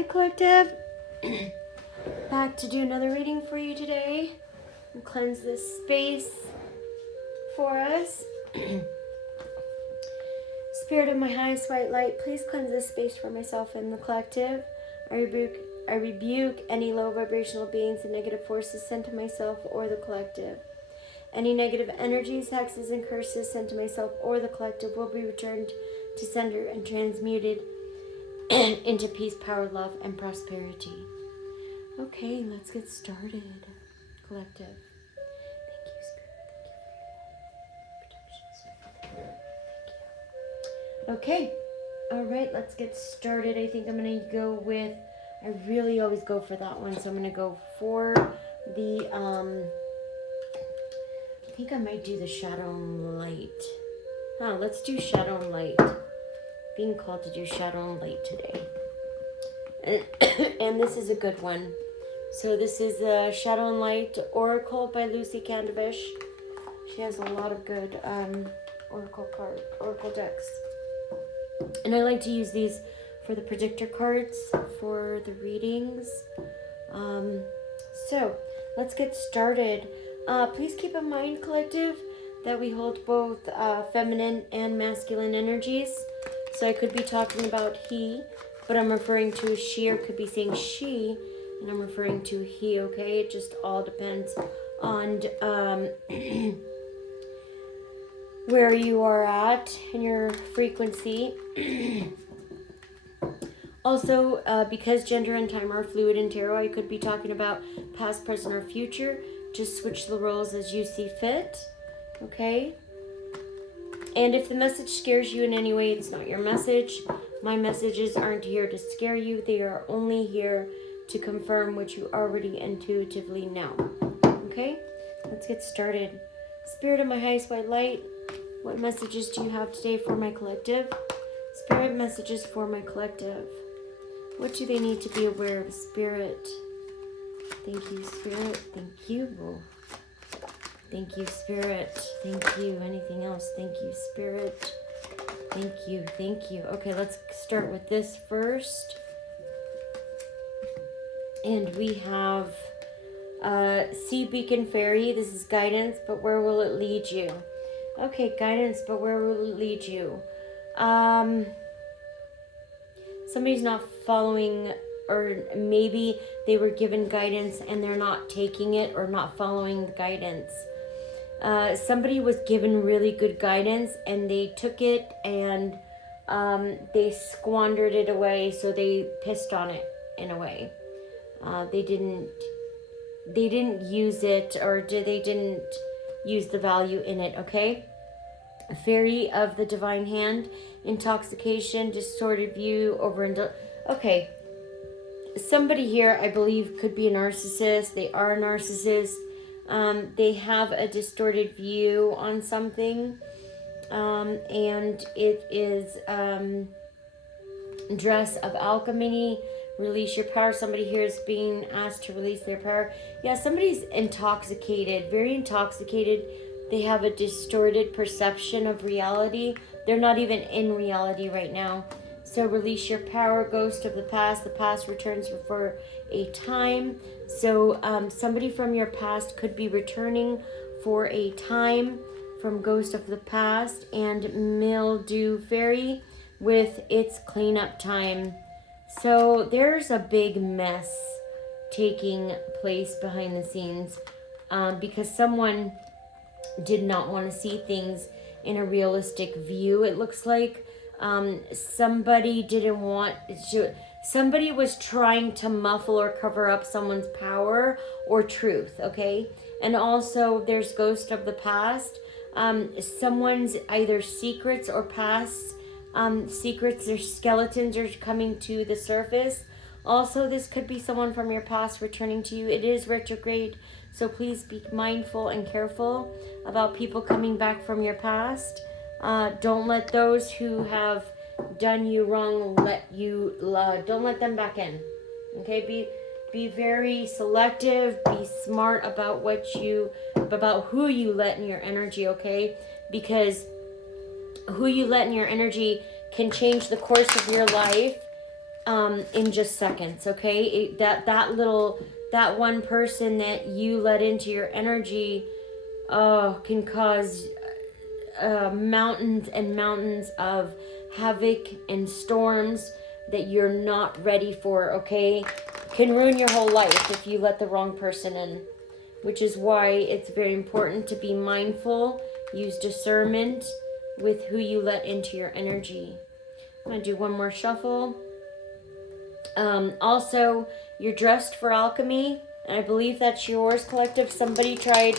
Hi, Collective. Back to do another reading for you today. And cleanse this space for us. Spirit of my highest white light, please cleanse this space for myself and the collective. I rebuke any low vibrational beings and negative forces sent to myself or the collective. Any negative energies, hexes, and curses sent to myself or the collective will be returned to sender and transmuted into peace, power, love, and prosperity. Okay, let's get started, collective. Thank you, Spirit. Thank you for your protection, Spirit. Thank you. Okay, all right, let's get started. I think I'm going to go with, I really always go for that one, so I'm going to go for the, I think I might do the shadow and light. Let's do shadow and light. Being called to do shadow and light today. And this is a good one. So this is the Shadow and Light Oracle by Lucy Candavish. She has a lot of good oracle decks. And I like to use these for the predictor cards for the readings. So let's get started. Please keep in mind, collective, that we hold both feminine and masculine energies. So I could be talking about he, but I'm referring to she, or could be saying she, and I'm referring to he, okay? It just all depends on where you are at in your frequency. Also, because gender and time are fluid in tarot, I could be talking about past, present, or future. Just switch the roles as you see fit, okay? And if the message scares you in any way, it's not your message. My messages aren't here to scare you. They are only here to confirm what you already intuitively know. Okay? Let's get started. Spirit of my highest white light, what messages do you have today for my collective? Spirit messages for my collective. What do they need to be aware of, Spirit? Thank you, Spirit. Thank you. Thank you, Spirit. Thank you. Anything else? Thank you, Spirit. Thank you. Thank you. Okay, let's start with this first. And we have Sea Beacon Fairy. This is guidance, but where will it lead you? Okay, guidance, but where will it lead you? Somebody's not following, or maybe they were given guidance and they're not taking it or not following the guidance. Somebody was given really good guidance and they took it and they squandered it away, so they pissed on it in a way. They didn't use it, or they didn't use the value in it, okay? Fairy of the Divine Hand, intoxication, distorted view, okay. Somebody here, I believe, could be a narcissist. They are a narcissist. They have a distorted view on something, and it is dress of alchemy. Release your power. Somebody here is being asked to release their power. Yeah, somebody's intoxicated, very intoxicated. They have a distorted perception of reality. They're not even in reality right now. So release your power, ghost of the past. The past returns for a time. So somebody from your past could be returning for a time from ghost of the past. And mildew fairy with its cleanup time. So there's a big mess taking place behind the scenes because someone did not want to see things in a realistic view. It looks like somebody didn't want to, somebody was trying to muffle or cover up someone's power or truth, okay? And also there's ghost of the past. Someone's either secrets or past secrets or skeletons are coming to the surface. Also, this could be someone from your past returning to you. It is retrograde, so please be mindful and careful about people coming back from your past. Don't let those who have done you wrong don't let them back in. Okay, be very selective. Be smart about about who you let in your energy. Okay, because who you let in your energy can change the course of your life in just seconds, okay? That one person that you let into your energy, can cause mountains and mountains of havoc and storms that you're not ready for, okay? Can ruin your whole life if you let the wrong person in, which is why it's very important to be mindful, use discernment with who you let into your energy. I'm going to do one more shuffle. Also, you're dressed for alchemy, and I believe that's yours, collective. Somebody tried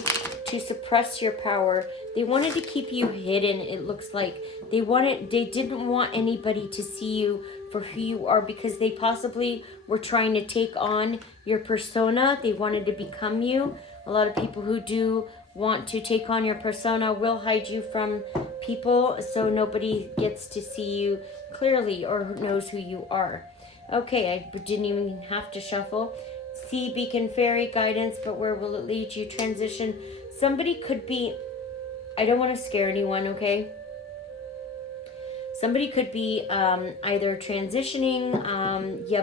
to suppress your power. They wanted to keep you hidden, it looks like. They didn't want anybody to see you for who you are, because they possibly were trying to take on your persona. They wanted to become you. A lot of people who do want to take on your persona will hide you from people, so nobody gets to see you clearly or knows who you are. Okay, I didn't even have to shuffle. Sea, beacon, fairy, guidance, but where will it lead you? Transition. Somebody could be, I don't want to scare anyone, okay? Somebody could be either transitioning,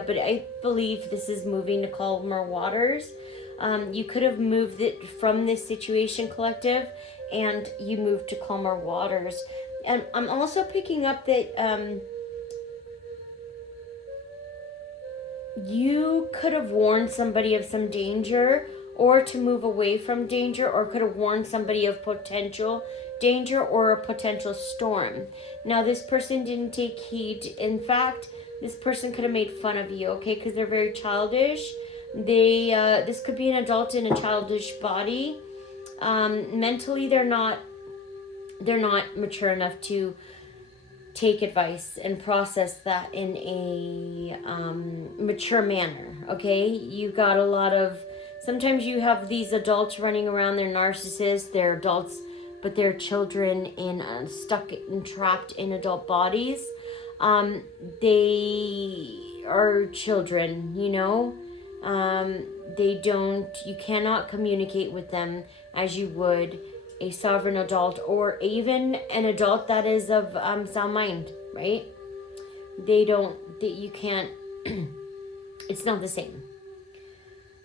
but I believe this is moving to calmer waters. You could have moved it from this situation, collective, and you moved to calmer waters. And I'm also picking up that you could have warned somebody of some danger, or to move away from danger, or could have warned somebody of potential danger or a potential storm. Now, this person didn't take heed. In fact, this person could have made fun of you, okay, because they're very childish. This could be an adult in a childish body. Mentally, they're not mature enough to take advice and process that in a mature manner, okay? You got a lot of, sometimes you have these adults running around, they're narcissists, they're adults, but they're children stuck and trapped in adult bodies. They are children, you cannot communicate with them as you would a sovereign adult, or even an adult that is of sound mind, right? You can't, it's not the same.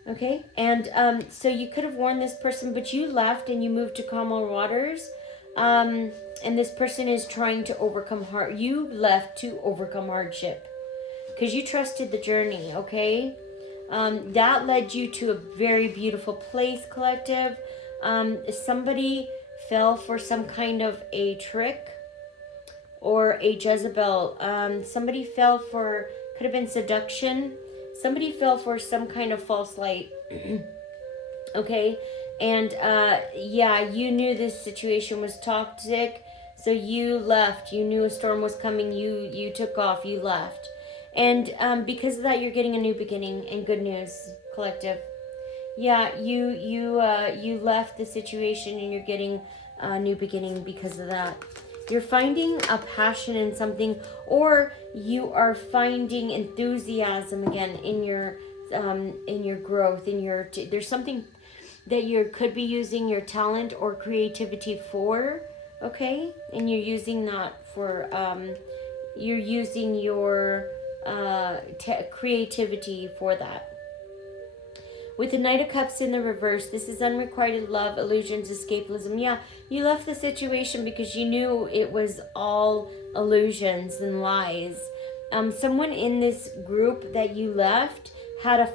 Okay, and so you could have warned this person, but you left and you moved to calmer waters. And this person is trying to you left to overcome hardship because you trusted the journey, okay? That led you to a very beautiful place, collective. Somebody fell for some kind of a trick or a Jezebel. Somebody fell for, could have been seduction. Somebody fell for some kind of false light. Okay? And you knew this situation was toxic, so you left. You knew a storm was coming. You took off. You left. And because of that, you're getting a new beginning and good news, collective. Yeah, you left the situation and you're getting a new beginning because of that. You're finding a passion in something, or you are finding enthusiasm again in your growth, there's something that you could be using your talent or creativity for, okay? And you're using that for you're using your creativity for that. With the Knight of Cups in the reverse, this is unrequited love, illusions, escapism. Yeah, you left the situation because you knew it was all illusions and lies. Someone in this group that you left had a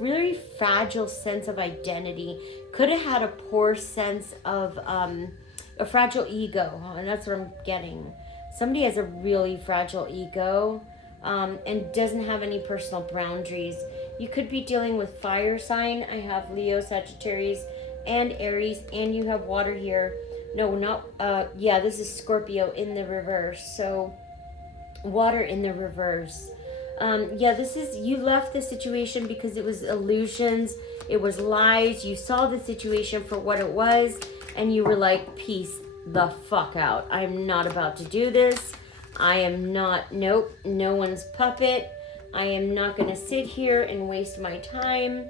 really fragile sense of identity. Could have had a poor sense of a fragile ego, and that's what I'm getting. Somebody has a really fragile ego and doesn't have any personal boundaries. You could be dealing with fire sign. I have Leo, Sagittarius, and Aries, and you have water here. No, not, this is Scorpio in the reverse. So, water in the reverse. You left the situation because it was illusions, it was lies. You saw the situation for what it was, and you were like, peace the fuck out. I'm not about to do this. No one's puppet. I am not going to sit here and waste my time.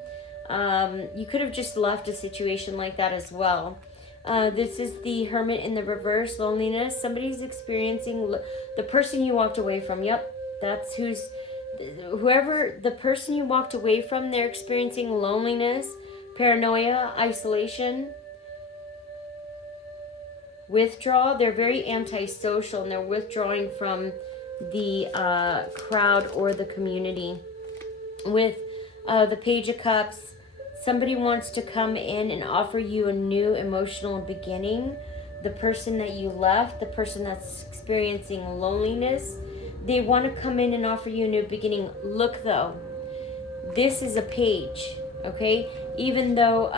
You could have just left a situation like that as well. This is the Hermit in the reverse, loneliness. Somebody's experiencing the person you walked away from. Yep, that's who's whoever, the person you walked away from, they're experiencing loneliness, paranoia, isolation, withdrawal. They're very antisocial and they're withdrawing from the crowd or the community. With the Page of Cups, somebody wants to come in and offer you a new emotional beginning. The person that you left, the person that's experiencing loneliness, they want to come in and offer you a new beginning. Look though, this is a page, okay? Even though,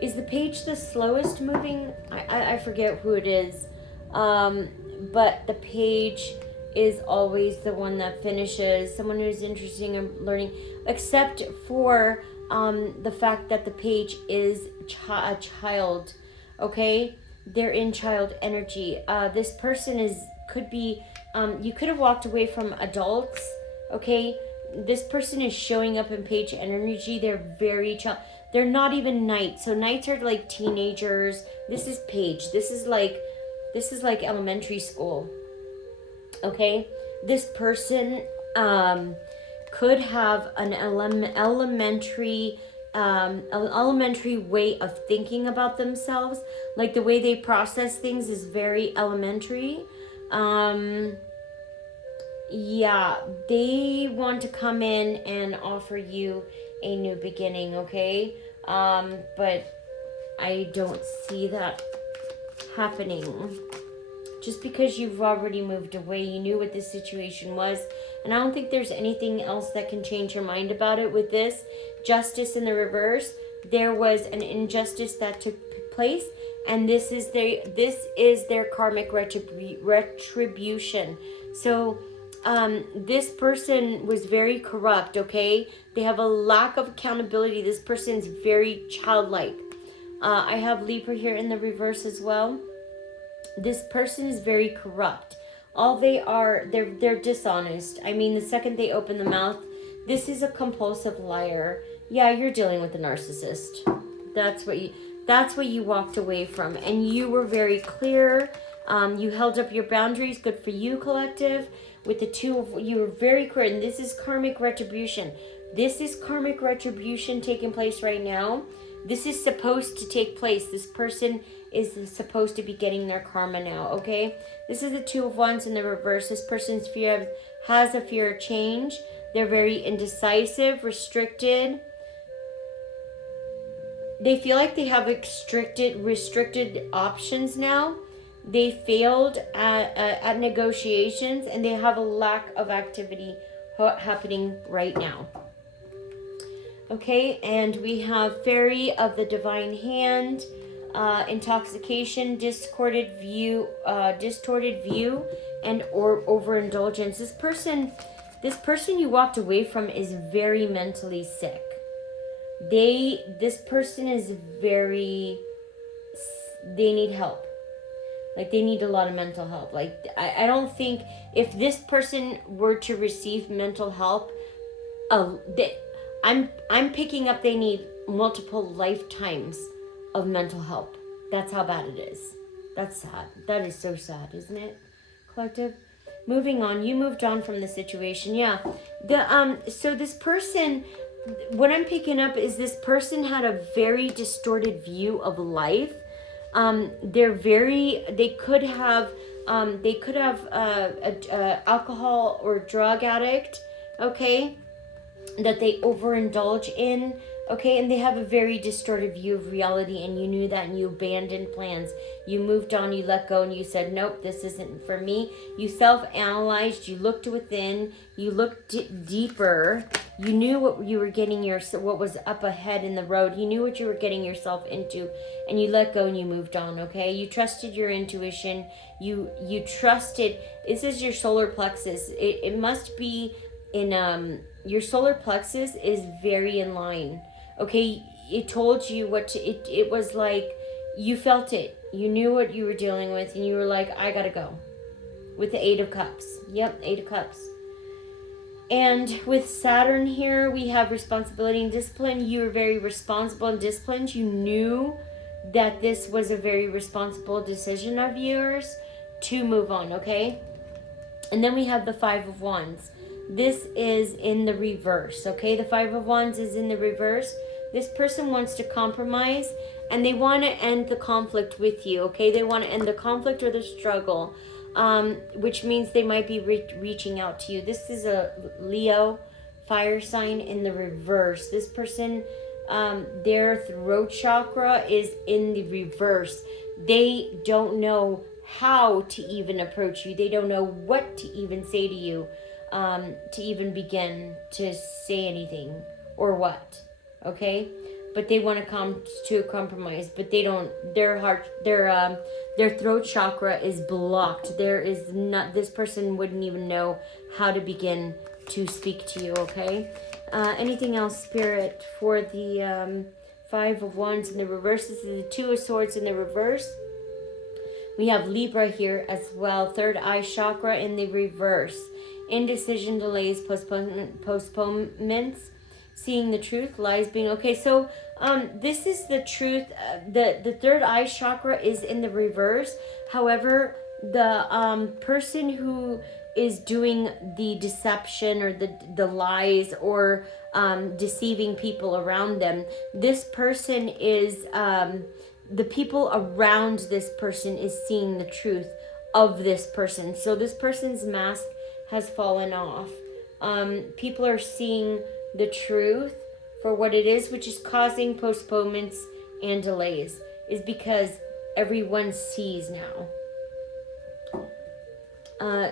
is the page the slowest moving? I forget who it is. But the page is always the one that finishes. Someone who's interested in learning, except for the fact that the page is a child, okay? They're in child energy. This person could be, you could have walked away from adults, okay? This person is showing up in page energy. They're very child. They're not even knights. So knights are like teenagers. This is page. This is like elementary school. Okay? This person could have an elementary way of thinking about themselves. Like the way they process things is very elementary. Yeah, they want to come in and offer you a new beginning, okay? But I don't see that happening. Just because you've already moved away, you knew what this situation was, and I don't think there's anything else that can change your mind about it. With this Justice in the reverse, there was an injustice that took place, and this is their karmic retribution. So this person was very corrupt, okay? They have a lack of accountability. This person's very childlike. I have Libra here in the reverse as well. This person is very corrupt. All they are, they're dishonest. I mean, the second they open the mouth, this is a compulsive liar. Yeah, you're dealing with a narcissist. That's what you walked away from, and you were very clear. You held up your boundaries. Good for you, collective. With the two of you were very clear, and this is karmic retribution. This is karmic retribution taking place right now. This is supposed to take place. This person is supposed to be getting their karma now, okay? This is the Two of Wands in the reverse. This person's has a fear of change. They're very indecisive, restricted. They feel like they have restricted options now. They failed at negotiations, and they have a lack of activity happening right now. Okay, and we have Fairy of the Divine Hand, intoxication, distorted view, and or overindulgence. This person you walked away from is very mentally sick. This person is they need help. Like, they need a lot of mental help. Like, I don't think if this person were to receive mental help, I'm picking up they need multiple lifetimes of mental help. That's how bad it is. That's sad. That is so sad, isn't it, collective? Moving on. You moved on from the situation. Yeah. So this person, what I'm picking up is this person had a very distorted view of life. They could have alcohol or drug addict, okay, that they overindulge in, okay, and they have a very distorted view of reality, and you knew that, and you abandoned plans. You moved on, you let go, and you said, nope, this isn't for me. You self-analyzed, you looked within, you looked deeper, you knew what you were getting what was up ahead in the road. You knew what you were getting yourself into, and you let go and you moved on, okay? You trusted your intuition. You trusted, this is your solar plexus. It must be in, your solar plexus is very in line, okay? It told you what to, it was like, you felt it. You knew what you were dealing with, and you were like, I gotta go. With the Eight of Cups. Yep, Eight of Cups. And with Saturn here, we have responsibility and discipline. You were very responsible and disciplined. You knew that this was a very responsible decision of yours to move on, okay? And then we have the Five of Wands. This is in the reverse, okay? The Five of Wands is in the reverse. This person wants to compromise and they want to end the conflict with you, okay? They want to end the conflict or the struggle, which means they might be reaching out to you. This is a Leo fire sign in the reverse. This person, their throat chakra is in the reverse. They don't know how to even approach you. They don't know what to even say to you, to even begin to say anything or what, okay? But they want to come to a compromise, but they don't, their throat chakra is blocked. There is not, this person wouldn't even know how to begin to speak to you, okay? Anything else, Spirit, for the Five of Wands in the reverse? This is the Two of Swords in the reverse. We have Libra here as well. Third eye chakra in the reverse. Indecision, delays, postponements, seeing the truth, lies being... Okay, so this is the truth. The third eye chakra is in the reverse. However, the person who is doing the deception or the lies or deceiving people around them, this person is... the people around this person is seeing the truth of this person. So this person's mask has fallen off. People are seeing the truth for what it is, which is causing postponements and delays, is because everyone sees now.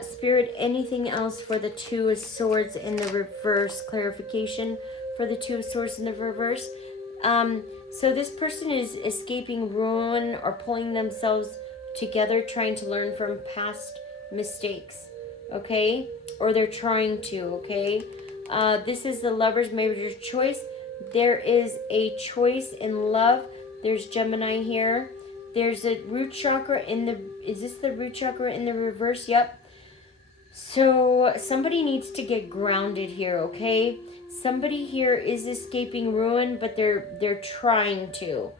Spirit, anything else for the Two of Swords in the reverse? Clarification for the Two of Swords in the reverse. So this person is escaping ruin or pulling themselves together, trying to learn from past mistakes, okay? Or they're trying to, okay? This is the Lover's major choice. There is a choice in love. There's Gemini here. There's a root chakra in the... Is this the root chakra in the reverse? Yep. So somebody needs to get grounded here, okay? Somebody here is escaping ruin, but they're trying to.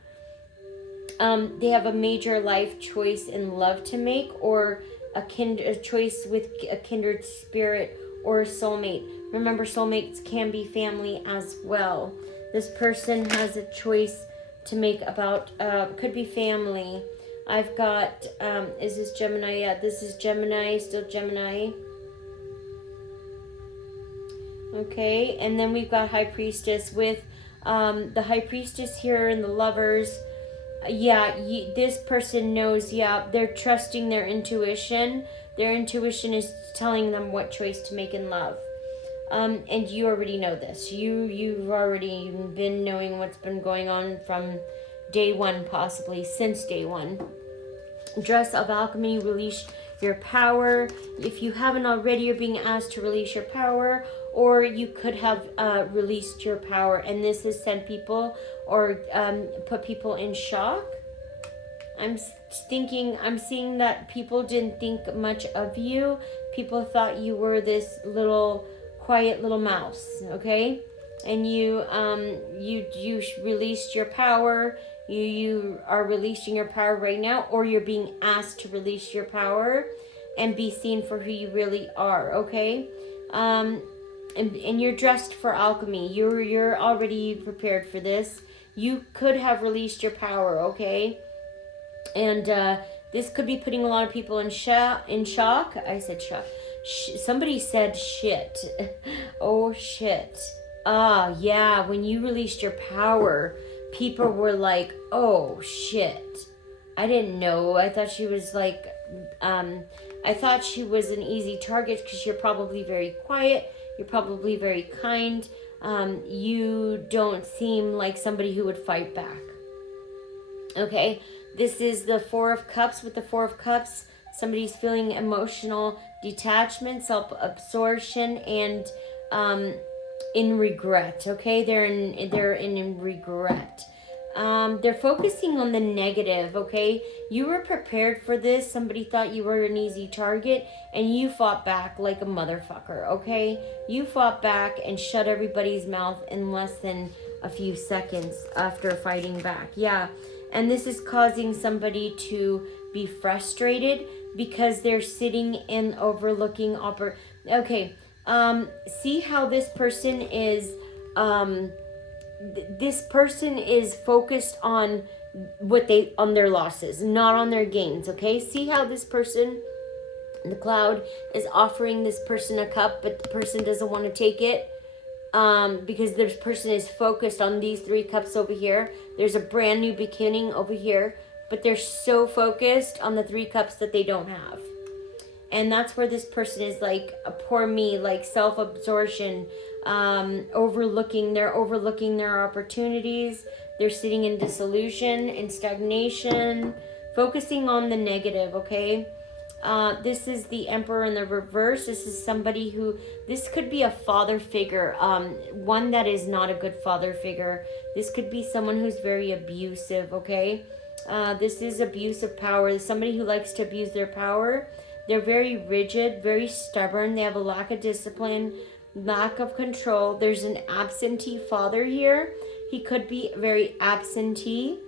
They have a major life choice in love to make, or a choice with a kindred spirit or a soulmate. Remember, soulmates can be family as well. This person has a choice to make about, could be family. I've got, is this Gemini? Yeah, this is Gemini, still Gemini. Okay, and then we've got High Priestess with the High Priestess here and the Lovers. Yeah, this person knows, yeah, they're trusting their intuition. Their intuition is telling them what choice to make in love. And you already know this. You've already been knowing what's been going on from day one, possibly since day one. Dress of Alchemy, release your power. If you haven't already, you're being asked to release your power, or you could have released your power, and this has sent people or put people in shock. I'm seeing that people didn't think much of you. People thought you were this little quiet little mouse, okay? And you released your power. You are releasing your power right now, or you're being asked to release your power and be seen for who you really are, okay? And you're dressed for alchemy. You're already prepared for this. You could have released your power, okay? And this could be putting a lot of people in shock. I said shock. Somebody said shit. Oh, shit. Yeah, when you released your power, people were like, oh, shit. I didn't know. I thought she was like, I thought she was an easy target because you're probably very quiet. You're probably very kind. You don't seem like somebody who would fight back. Okay, this is the Four of Cups. With the Four of Cups, somebody's feeling emotional detachment, self-absorption, and in regret. Okay, they're in regret. They're focusing on the negative. Okay, you were prepared for this. Somebody thought you were an easy target, and you fought back like a motherfucker. Okay, you fought back and shut everybody's mouth in less than a few seconds after fighting back. Yeah, and this is causing somebody to be frustrated. because they're sitting in overlooking okay. See how this person is, this person is focused on on their losses, not on their gains, okay? See how this person, the cloud, is offering this person a cup, but the person doesn't want to take it, because this person is focused on these 3 cups over here. There's a brand new beginning over here, but they're so focused on the 3 cups that they don't have. And that's where this person is like a poor me, like self-absorption, overlooking their opportunities. They're sitting in dissolution, in stagnation, focusing on the negative, okay? This is the Emperor in the reverse. This is somebody who, this could be a father figure, one that is not a good father figure. This could be someone who's very abusive, okay? This is abuse of power. Somebody who likes to abuse their power. They're very rigid, very stubborn. They have a lack of discipline, lack of control. There's an absentee father here. He could be very absentee.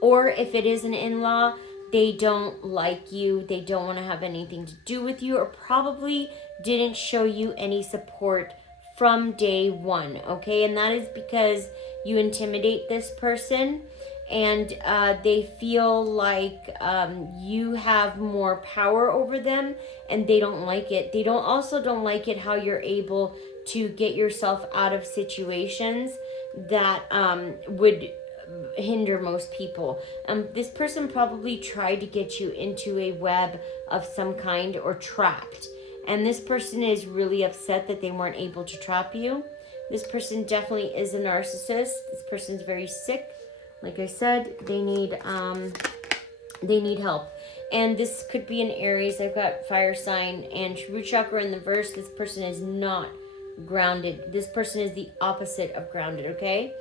Or if it is an in-law, they don't like you. They don't want to have anything to do with you, or probably didn't show you any support from day one, okay? And that is because you intimidate this person, and they feel like you have more power over them, and they don't like it. They don't like it how you're able to get yourself out of situations that would hinder most people. This person probably tried to get you into a web of some kind, or trapped. And this person is really upset that they weren't able to trap you. This person definitely is a narcissist. This person's very sick. Like I said, they need help. And this could be an Aries. I've got fire sign and root chakra in the verse. This person is not grounded. This person is the opposite of grounded, okay?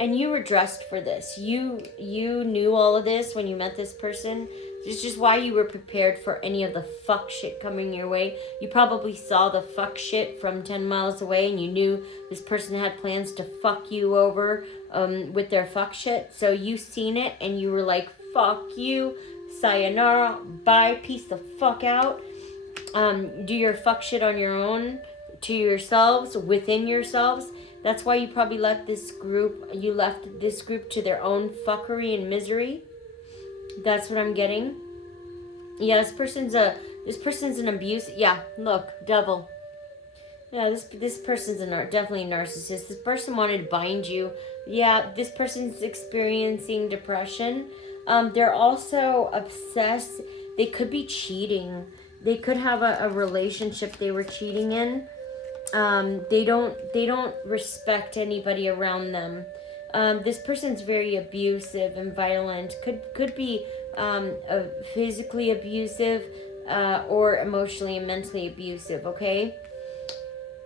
And you were dressed for this. You knew all of this when you met this person. It's just why you were prepared for any of the fuck shit coming your way. You probably saw the fuck shit from 10 miles away, and you knew this person had plans to fuck you over with their fuck shit. So you seen it and you were like, fuck you, sayonara, bye, peace the fuck out. Do your fuck shit on your own, to yourselves, within yourselves. That's why you probably left this group to their own fuckery and misery. That's what I'm getting. Yeah, this person's an abuse. Yeah, look, devil. Yeah, this person's definitely a narcissist. This person wanted to bind you. Yeah, this person's experiencing depression. They're also obsessed. They could be cheating. They could have a relationship they were cheating in. They don't respect anybody around them. This person's very abusive and violent. Could be physically abusive or emotionally and mentally abusive, okay?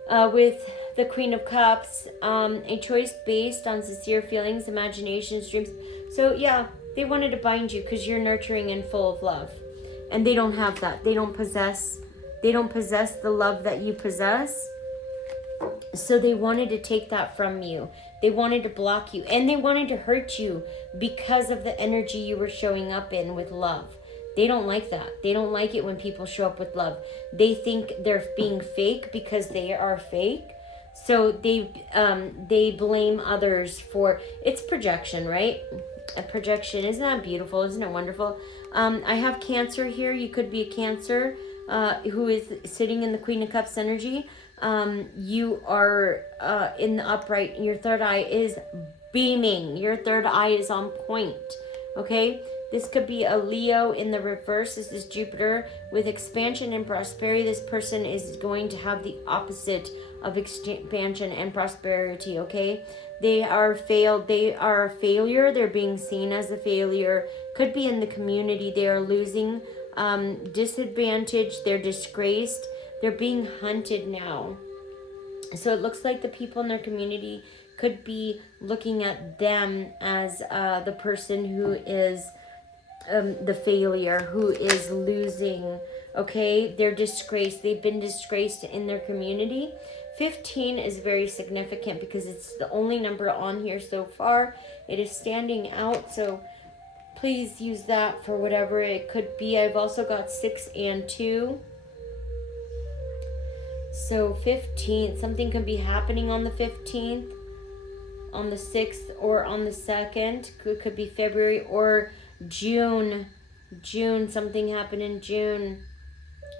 With the Queen of Cups, a choice based on sincere feelings, imaginations, dreams. So yeah, they wanted to bind you because you're nurturing and full of love. And they don't have that. They don't possess the love that you possess. So they wanted to take that from you. They wanted to block you, and they wanted to hurt you because of the energy you were showing up in with love. They don't like that. They don't like it when people show up with love. They think they're being fake because they are fake. So they blame others for, it's projection, right? A projection. Isn't that beautiful? Isn't it wonderful? I have Cancer here. You could be a Cancer who is sitting in the Queen of Cups energy. You are in the upright, and your third eye is beaming. Your third eye is on point. Okay? This could be a Leo in the reverse. This is Jupiter with expansion and prosperity. This person is going to have the opposite of expansion and prosperity, okay? They are failed. They are a failure. They're being seen as a failure. Could be in the community. They are losing, disadvantaged. They're disgraced. They're being hunted now. So it looks like the people in their community could be looking at them as the person who is the failure, who is losing, okay? They're disgraced. They've been disgraced in their community. 15 is very significant because it's the only number on here so far. It is standing out. So Please use that for whatever it could be. I've also got 6 and 2. So 15th, something could be happening on the 15th, on the 6th, or on the 2nd. Could be February or June. Something happened in June.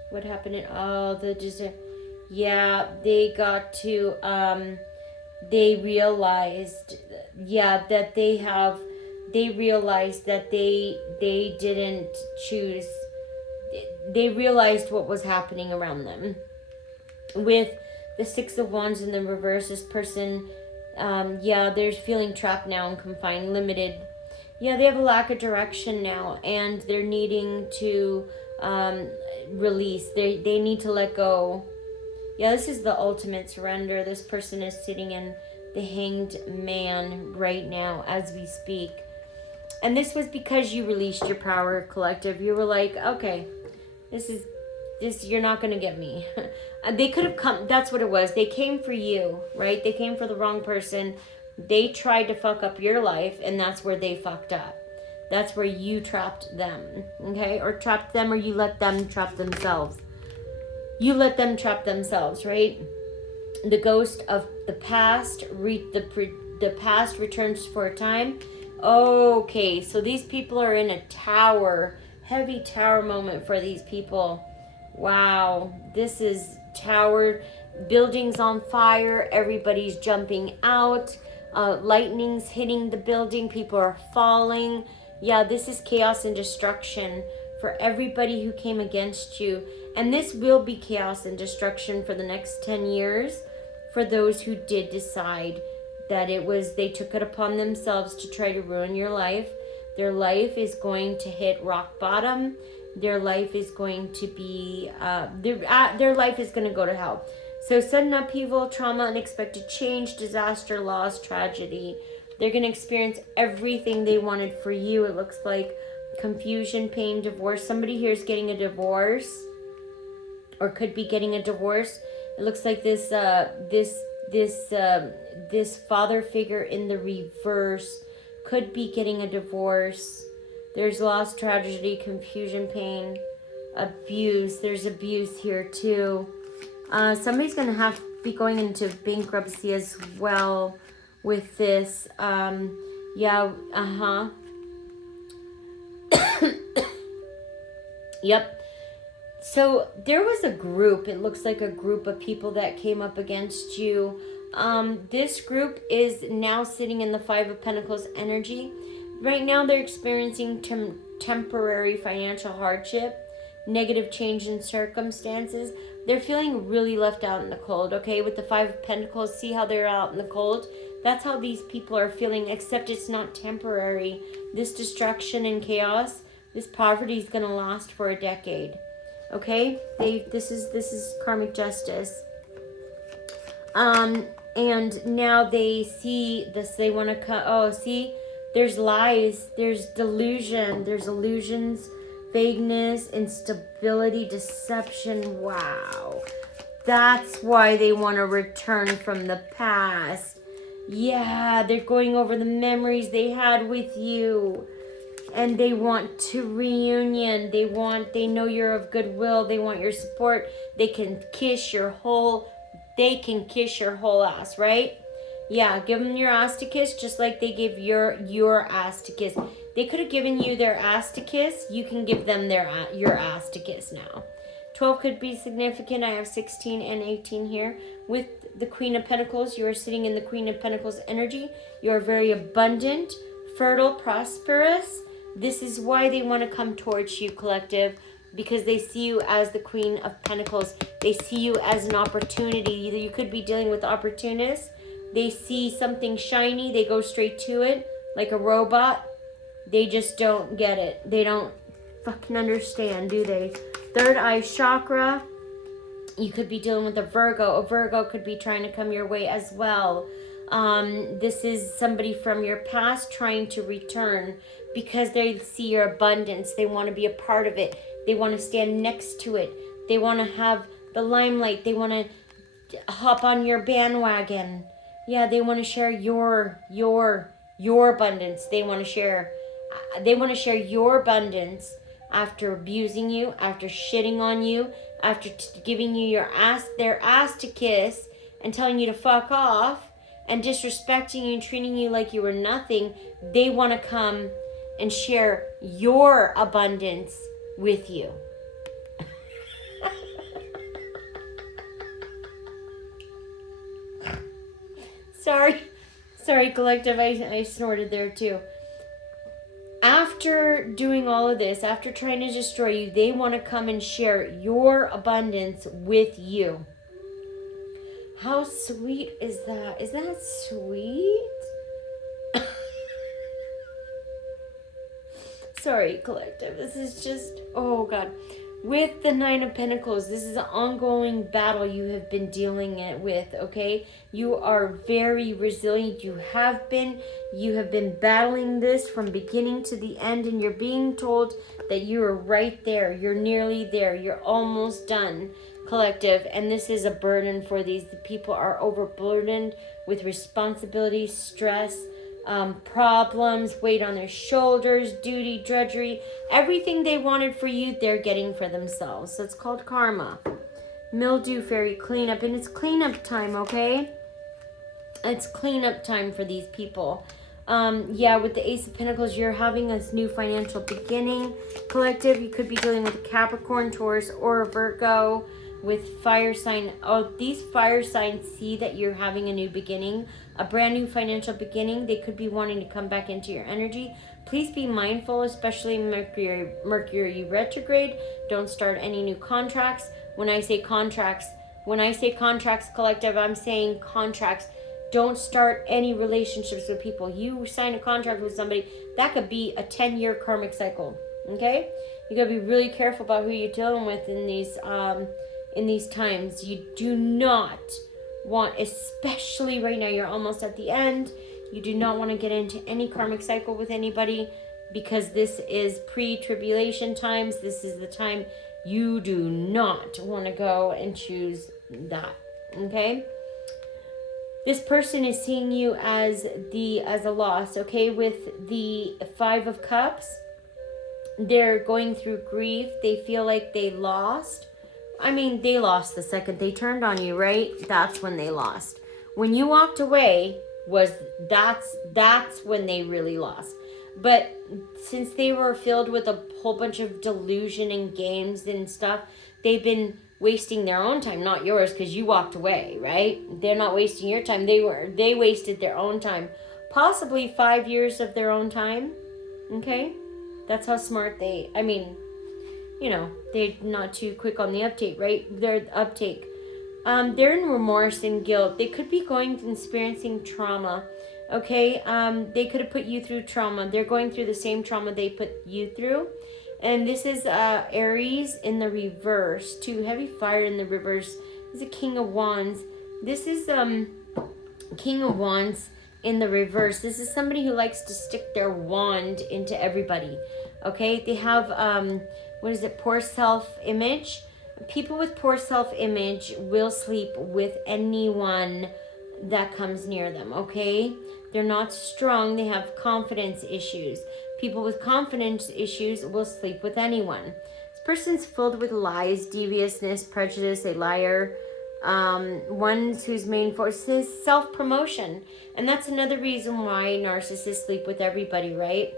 What happened in, yeah, they got to, they realized, that they realized that they didn't choose, they realized what was happening around them. With the 6 of Wands in the reverse, this person, they're feeling trapped now and confined, limited. Yeah, they have a lack of direction now, and they're needing to release. They need to let go. Yeah, this is the ultimate surrender. This person is sitting in the Hanged Man right now as we speak. And this was because you released your power, collective. You were like, okay, this, you're not going to get me. They could have come, that's what it was. They came for you, right? They came for the wrong person. They tried to fuck up your life, and that's where they fucked up. That's where you trapped them, okay? Or trapped them, or you let them trap themselves. You let them trap themselves, right? The ghost of the past, the past returns for a time. Okay, so these people are in a tower, heavy tower moment for these people. Wow, this is tower, buildings on fire, everybody's jumping out, lightning's hitting the building, people are falling. Yeah, this is chaos and destruction for everybody who came against you. And this will be chaos and destruction for the next 10 years for those who did decide that they took it upon themselves to try to ruin your life. Their life is going to hit rock bottom. Their life is going to be, their life is going to go to hell. So sudden upheaval, trauma, unexpected change, disaster, loss, tragedy. They're going to experience everything they wanted for you. It looks like confusion, pain, divorce. Somebody here is getting a divorce or could be getting a divorce. It looks like this father figure in the reverse could be getting a divorce. There's loss, tragedy, confusion, pain, abuse. There's abuse here too. Somebody's going to have to be going into bankruptcy as well with this. Yep. So there was a group, it looks like a group of people that came up against you. This group is now sitting in the 5 of Pentacles energy. Right now they're experiencing temporary financial hardship, negative change in circumstances. They're feeling really left out in the cold, okay? With the 5 of Pentacles, see how they're out in the cold? That's how these people are feeling, except it's not temporary. This destruction and chaos, this poverty is going to last for a decade. Okay? This is karmic justice. And now they see this, they want to see, there's lies, there's delusion, there's illusions, vagueness, instability, deception. Wow. That's why they want to return from the past. Yeah, they're going over the memories they had with you. And they want to reunion. They know you're of goodwill. They want your support. They can kiss your whole ass, right? Yeah, give them your ass to kiss just like they give your ass to kiss. They could have given you their ass to kiss. You can give them your ass to kiss now. 12 could be significant. I have 16 and 18 here. With the Queen of Pentacles, you are sitting in the Queen of Pentacles energy. You are very abundant, fertile, prosperous. This is why they want to come towards you, collective, because they see you as the Queen of Pentacles. They see you as an opportunity. Either you could be dealing with opportunists. They see something shiny. They go straight to it like a robot. They just don't get it. They don't fucking understand, do they? Third eye chakra. You could be dealing with a Virgo. A Virgo could be trying to come your way as well. This is somebody from your past trying to return because they see your abundance. They want to be a part of it. They want to stand next to it. They want to have the limelight. They want to hop on your bandwagon. Yeah, they want to share your abundance. They want to share They want to share your abundance after abusing you, after shitting on you, after giving you their ass to kiss and telling you to fuck off and disrespecting you and treating you like you were nothing. They want to come and share your abundance with you. Sorry, collective, I snorted there too. After doing all of this, after trying to destroy you, they want to come and share your abundance with you. How sweet is that? Is that sweet? Sorry, collective. This is just, oh God. With the Nine of Pentacles, this is an ongoing battle you have been dealing with, okay? You are very resilient. You have been battling this from beginning to the end, and you're being told that you are right there. You're nearly there. You're almost done, collective. And this is a burden for these. The people are overburdened with responsibility, stress, problems, weight on their shoulders, duty, drudgery. Everything they wanted for you, they're getting for themselves. So it's called karma. Mildew fairy cleanup. And it's cleanup time, okay? It's cleanup time for these people. With the Ace of Pentacles, you're having this new financial beginning. Collective, you could be dealing with a Capricorn, Taurus, or a Virgo with fire sign. Oh, these fire signs see that you're having a new beginning, a brand new financial beginning. They could be wanting to come back into your energy. Please be mindful, especially Mercury retrograde. Don't start any new contracts. When I say contracts, collective, I'm saying contracts. Don't start any relationships with people. You sign a contract with somebody, that could be a 10-year karmic cycle. Okay? You gotta be really careful about who you're dealing with in these times. You do not want, especially right now, you're almost at the end, you do not want to get into any karmic cycle with anybody, because this is pre-tribulation times. This is the time you do not want to go and choose that. Okay? This person is seeing you as a loss, okay? With the Five of Cups, they're going through grief. They feel like they lost. I mean, they lost the second they turned on you, right? That's when they lost. When you walked away, that's when they really lost. But since they were filled with a whole bunch of delusion and games and stuff, they've been wasting their own time, not yours, because you walked away, right? They're not wasting your time. They wasted their own time. Possibly 5 years of their own time. Okay? That's how smart they're not too quick on the uptake, right? They're in remorse and guilt. They could be experiencing trauma. Okay? They could have put you through trauma. They're going through the same trauma they put you through. And this is Aries in the reverse. Too heavy fire in the reverse. This is a King of Wands. This is King of Wands in the reverse. This is somebody who likes to stick their wand into everybody. Okay? They have, poor self-image. People with poor self-image will sleep with anyone that comes near them, okay? They're not strong. They have confidence issues. People with confidence issues will sleep with anyone. This person's filled with lies, deviousness, prejudice, a liar. One whose main force is self-promotion. And that's another reason why narcissists sleep with everybody, right?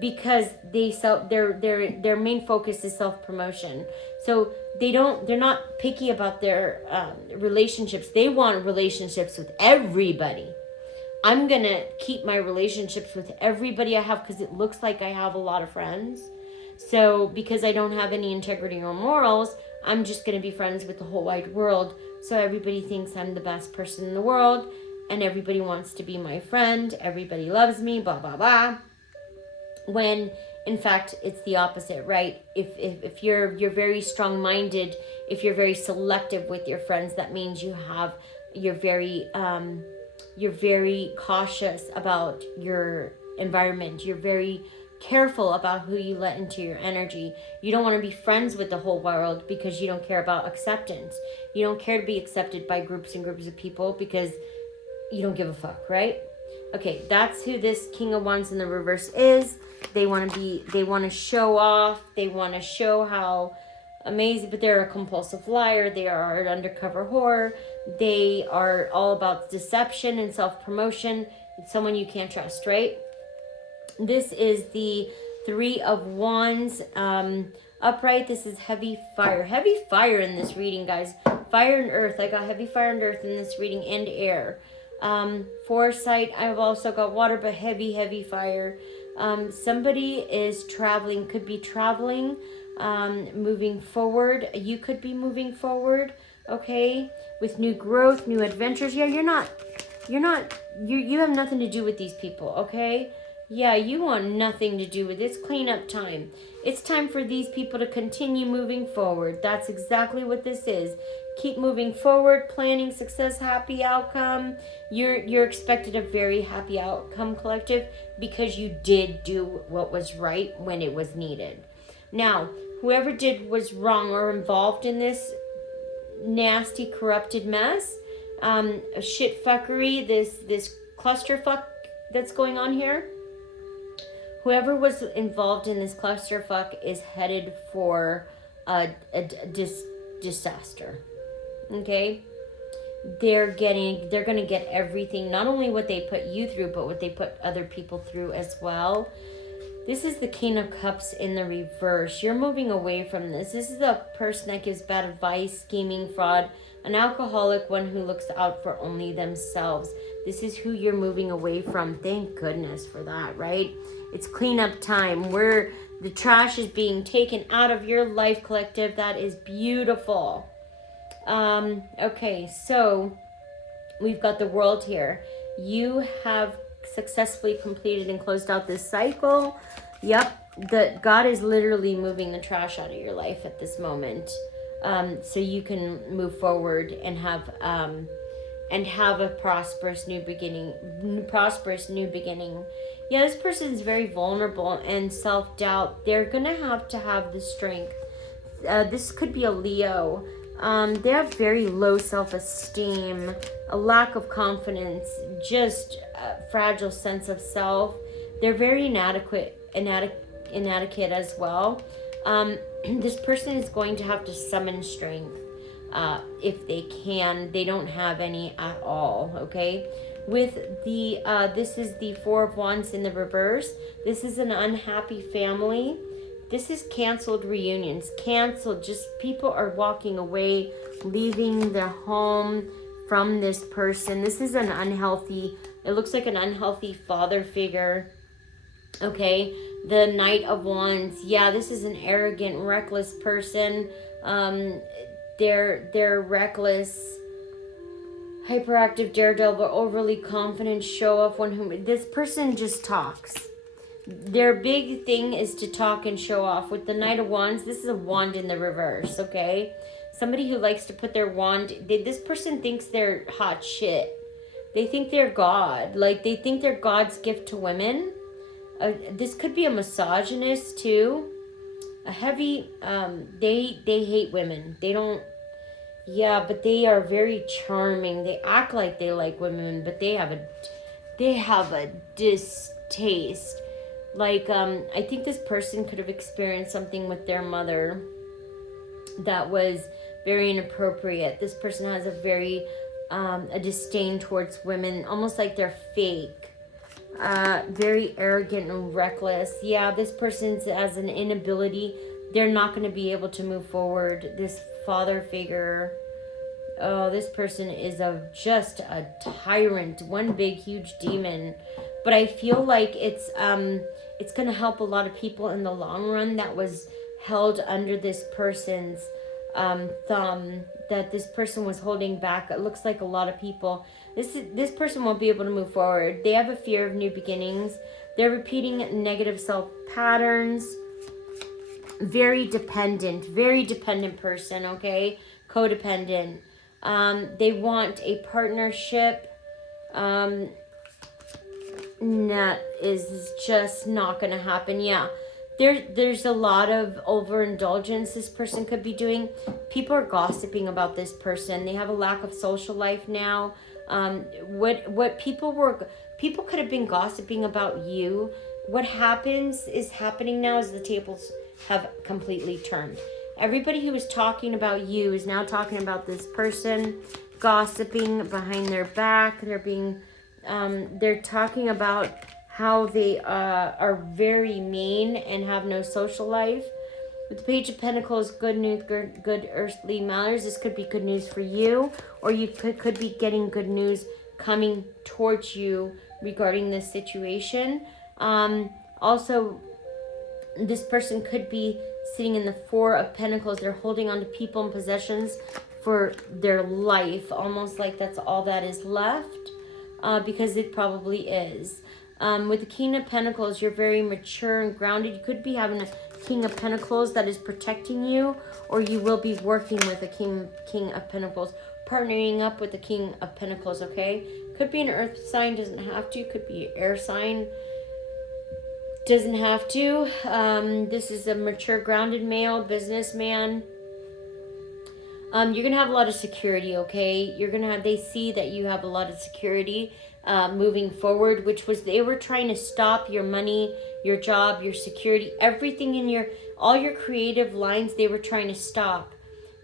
Because their main focus is self-promotion. So they're not picky about their relationships. They want relationships with everybody. I'm going to keep my relationships with everybody I have because it looks like I have a lot of friends. So because I don't have any integrity or morals, I'm just going to be friends with the whole wide world. So everybody thinks I'm the best person in the world and everybody wants to be my friend. Everybody loves me, blah, blah, blah. When in fact, it's the opposite, right? If you're very strong-minded, if you're very selective with your friends, that means you're very cautious about your environment. You're very careful about who you let into your energy. You don't want to be friends with the whole world because you don't care about acceptance. You don't care to be accepted by groups and groups of people because you don't give a fuck, right? Okay, that's who this King of Wands in the reverse is. They want to show off. They want to show how amazing, but they're a compulsive liar. They are an undercover whore. They are all about deception and self-promotion. It's someone you can't trust, right? This is the Three of Wands upright. This is heavy fire. Heavy fire in this reading, guys. Fire and earth. I got heavy fire and earth in this reading, and air. Foresight. I've also got water, but heavy fire. Somebody is traveling, could be traveling, moving forward. You could be moving forward, okay, with new growth, new adventures. Yeah, you have nothing to do with these people, okay? Yeah, you want nothing to do with it. It's cleanup time. It's time for these people to continue moving forward. That's exactly what this is. Keep moving forward, planning success, happy outcome. You're expected a very happy outcome, collective, because you did do what was right when it was needed. Now, whoever was wrong or involved in this nasty, corrupted mess, shit fuckery, this clusterfuck that's going on here, whoever was involved in this clusterfuck is headed for a disaster. Okay? They're going to get everything, not only what they put you through, but what they put other people through as well. This is the King of Cups in the reverse. You're moving away from this. This is the person that gives bad advice, scheming, fraud, an alcoholic, one who looks out for only themselves. This is who you're moving away from. Thank goodness for that, right? It's cleanup time where the trash is being taken out of your life, collective. That is beautiful. Okay, so we've got the World here. You have successfully completed and closed out this cycle. Yep, God is literally moving the trash out of your life at this moment, so you can move forward and have a prosperous new beginning. Yeah, this person is very vulnerable and self-doubt. They're gonna have to have the strength. This could be a Leo. They have very low self-esteem, a lack of confidence, just a fragile sense of self. They're very inadequate as well. This person is going to have to summon strength if they can. They don't have any at all, okay? With the, this is the Four of Wands in the reverse. This is an unhappy family. This is canceled reunions. Canceled. Just people are walking away, leaving their home from this person. This is an unhealthy, it looks like an unhealthy father figure. Okay. The Knight of Wands. Yeah, this is an arrogant, reckless person. They're reckless, hyperactive, daredevil, overly confident, show off, one whom this person just talks. Their big thing is to talk and show off. With the Knight of Wands, this is a wand in the reverse, okay? Somebody who likes to put their wand, this person thinks they're hot shit. They think they're God. Like, they think they're God's gift to women. This could be a misogynist, too. A heavy, they hate women. They don't, yeah, but they are very charming. They act like they like women, but they have a distaste. Like, I think this person could have experienced something with their mother that was very inappropriate. This person has a very, a disdain towards women, almost like they're fake. Very arrogant and reckless. Yeah, this person has an inability. They're not going to be able to move forward. This father figure. Oh, this person is just a tyrant. One big, huge demon. But I feel like it's going to help a lot of people in the long run that was held under this person's thumb, that this person was holding back. It looks like a lot of people. This person won't be able to move forward. They have a fear of new beginnings. They're repeating negative self patterns. Very dependent person, okay? Codependent. They want a partnership. That is just not going to happen. Yeah. There's a lot of overindulgence this person could be doing. People are gossiping about this person. They have a lack of social life now. What people were People could have been gossiping about you. What is happening now is the tables have completely turned. Everybody who was talking about you is now talking about this person, gossiping behind their back. They're talking about how they are very mean and have no social life. With the Page of Pentacles, good news, good earthly matters. This could be good news for you, or you could be getting good news coming towards you regarding this situation. Also, this person could be sitting in the Four of Pentacles. They're holding on to people and possessions for their life, almost like that's all that is left, because it probably is. With the King of Pentacles, you're very mature and grounded. You could be having a King of Pentacles that is protecting you, or you will be working with a King of Pentacles, partnering up with the King of Pentacles, okay? Could be an earth sign, doesn't have to. Could be an air sign, doesn't have to. This is a mature, grounded male, businessman. You're going to have a lot of security, okay? They see that you have a lot of security moving forward, they were trying to stop your money, your job, your security, everything in all your creative lines, they were trying to stop.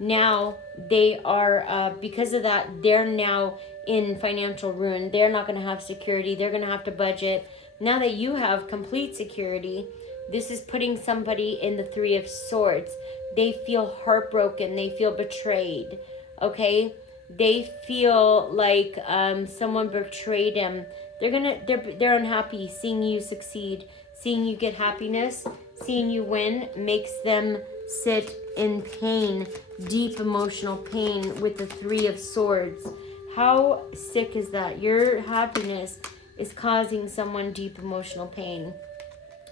Now they are, because of that, they're now in financial ruin. They're not going to have security. They're going to have to budget. Now that you have complete security, this is putting somebody in the Three of Swords. They feel heartbroken. They feel betrayed. Okay? They feel like someone betrayed them. They're unhappy. Seeing you succeed, seeing you get happiness, seeing you win makes them sit in pain, deep emotional pain with the Three of Swords. How sick is that? Your happiness is causing someone deep emotional pain.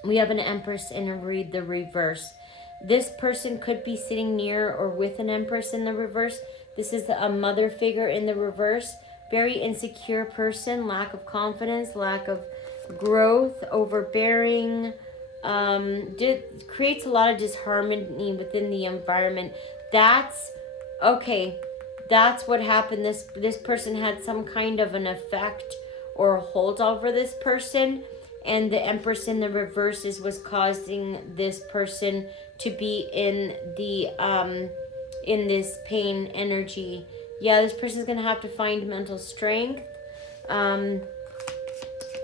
We have an Empress in the reverse. This person could be sitting near or with an Empress in the reverse. This is a mother figure in the reverse. Very insecure person, lack of confidence, lack of growth, overbearing. Creates a lot of disharmony within the environment. That's what happened. This person had some kind of an effect or a hold over this person, and the Empress in the reverse was causing this person to be in this pain energy. Yeah, this person's gonna have to find mental strength.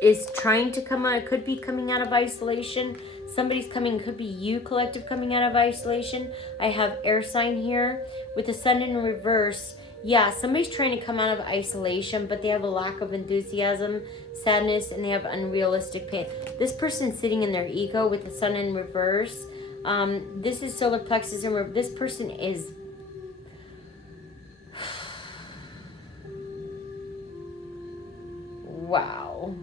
Is trying to come out. Could be coming out of isolation. Somebody's coming. Could be you, collective, coming out of isolation. I have air sign here with the Sun in reverse. Yeah, somebody's trying to come out of isolation, but they have a lack of enthusiasm, sadness, and they have unrealistic pain. This person's sitting in their ego with the Sun in reverse. This is solar plexus in reverse. This person is wow.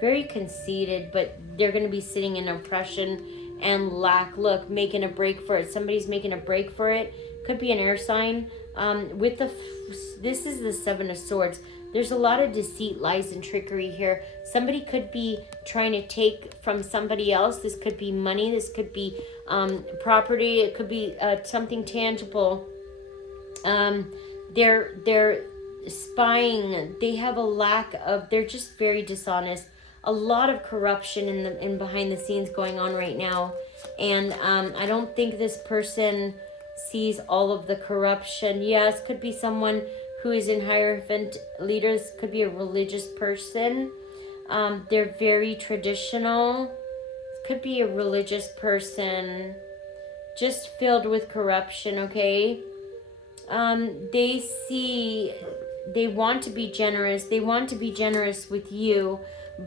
Very conceited, but they're going to be sitting in oppression and lack. Look, making a break for it. Somebody's making a break for it. Could be an air sign. This is the Seven of Swords. There's a lot of deceit, lies, and trickery here. Somebody could be trying to take from somebody else. This could be money. This could be property. It could be something tangible. They're spying. They have a lack of. They're just very dishonest. A lot of corruption in behind the scenes going on right now, and I don't think this person sees all of the corruption. Yes, could be someone who is in Hierophant leaders, could be a religious person. They're very traditional. Could be a religious person, just filled with corruption, okay? They want to be generous. They want to be generous with you,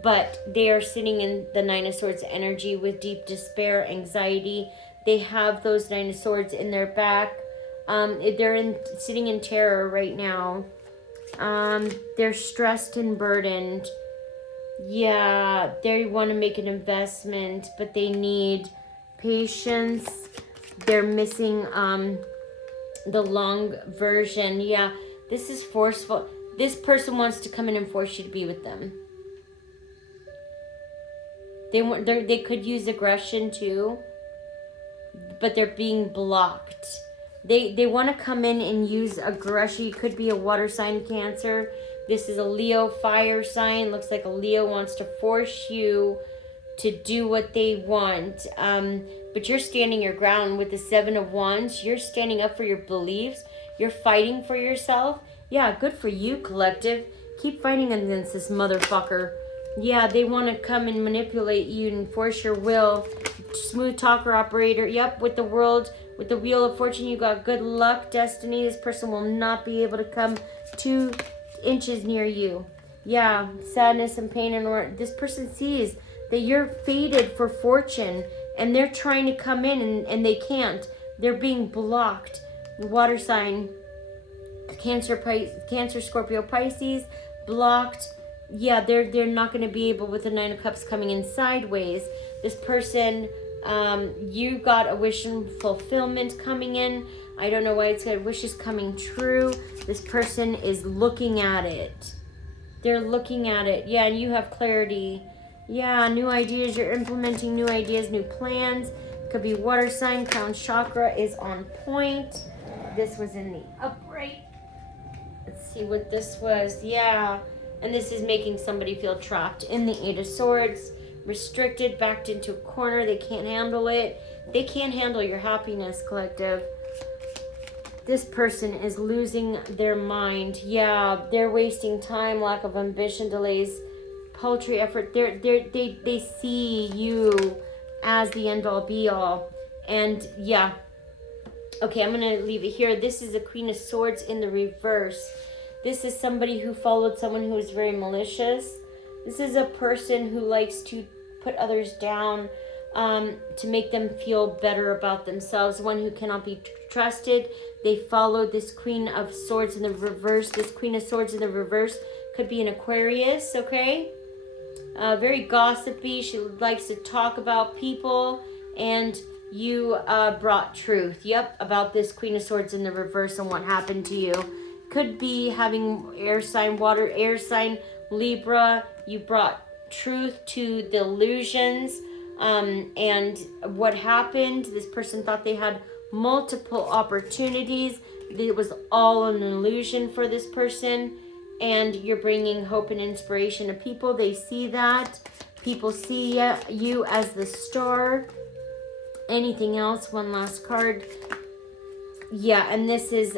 but they are sitting in the Nine of Swords energy with deep despair, anxiety. They have those Nine of Swords in their back. They're sitting in terror right now. They're stressed and burdened. Yeah, they want to make an investment, but they need patience. They're missing the long version. Yeah, this is forceful. This person wants to come in and force you to be with them. They could use aggression too, but they're being blocked. They want to come in and use aggression. You could be a water sign, Cancer. This is a Leo fire sign. Looks like a Leo wants to force you to do what they want. But you're standing your ground with the Seven of Wands. You're standing up for your beliefs. You're fighting for yourself. Yeah, good for you, collective. Keep fighting against this motherfucker. Yeah, they want to come and manipulate you and force your will. Smooth talker operator. Yep, with the world, with the Wheel of Fortune, you got good luck, destiny. This person will not be able to come 2 inches near you. Yeah, sadness and pain. And this person sees that you're fated for fortune, and they're trying to come in and they can't. They're being blocked. Water sign, Cancer, Scorpio, Pisces, blocked. Yeah, they're not going to be able, with the Nine of Cups coming in sideways. This person, you got a wish and fulfillment coming in. I don't know why it's got wishes coming true. This person is looking at it. They're looking at it. Yeah, and you have clarity. Yeah, new ideas. You're implementing new ideas, new plans. Could be water sign. Crown chakra is on point. This was in the upright. Let's see what this was. Yeah. And this is making somebody feel trapped in the Eight of Swords. Restricted, backed into a corner. They can't handle it. They can't handle your happiness, collective. This person is losing their mind. Yeah, they're wasting time, lack of ambition, delays, paltry effort. They see you as the end all be all. And yeah. Okay, I'm going to leave it here. This is the Queen of Swords in the reverse. This is somebody who followed someone who is very malicious. This is a person who likes to put others down, to make them feel better about themselves. One who cannot be trusted. They followed this Queen of Swords in the reverse. This Queen of Swords in the reverse could be an Aquarius, okay? Very gossipy. She likes to talk about people. And you brought truth. Yep, about this Queen of Swords in the reverse and what happened to you. Could be having air sign, water, air sign, Libra. You brought truth to the illusions. And what happened, this person thought they had multiple opportunities. It was all an illusion for this person. And you're bringing hope and inspiration to people. They see that. People see you as the star. Anything else? One last card. Yeah, and this is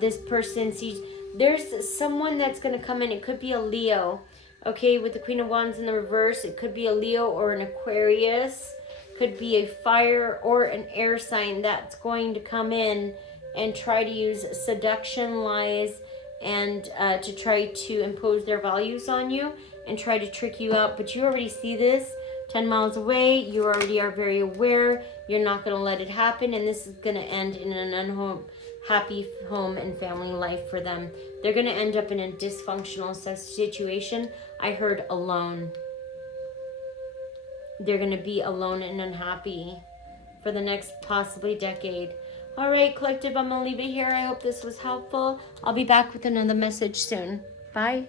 this person sees there's someone that's going to come in. It could be a Leo. Okay, with the Queen of Wands in the reverse, it could be a Leo or an Aquarius. Could be a fire or an air sign that's going to come in and try to use seduction, lies, and to try to impose their values on you and try to trick you out. But you already see this 10 miles away. You already are very aware. You're not going to let it happen. And this is going to end in an unhappy home and family life for them. They're going to end up in a dysfunctional situation. I heard alone. They're going to be alone and unhappy for the next possibly decade. All right, collective, I'm going to leave it here. I hope this was helpful. I'll be back with another message soon. Bye.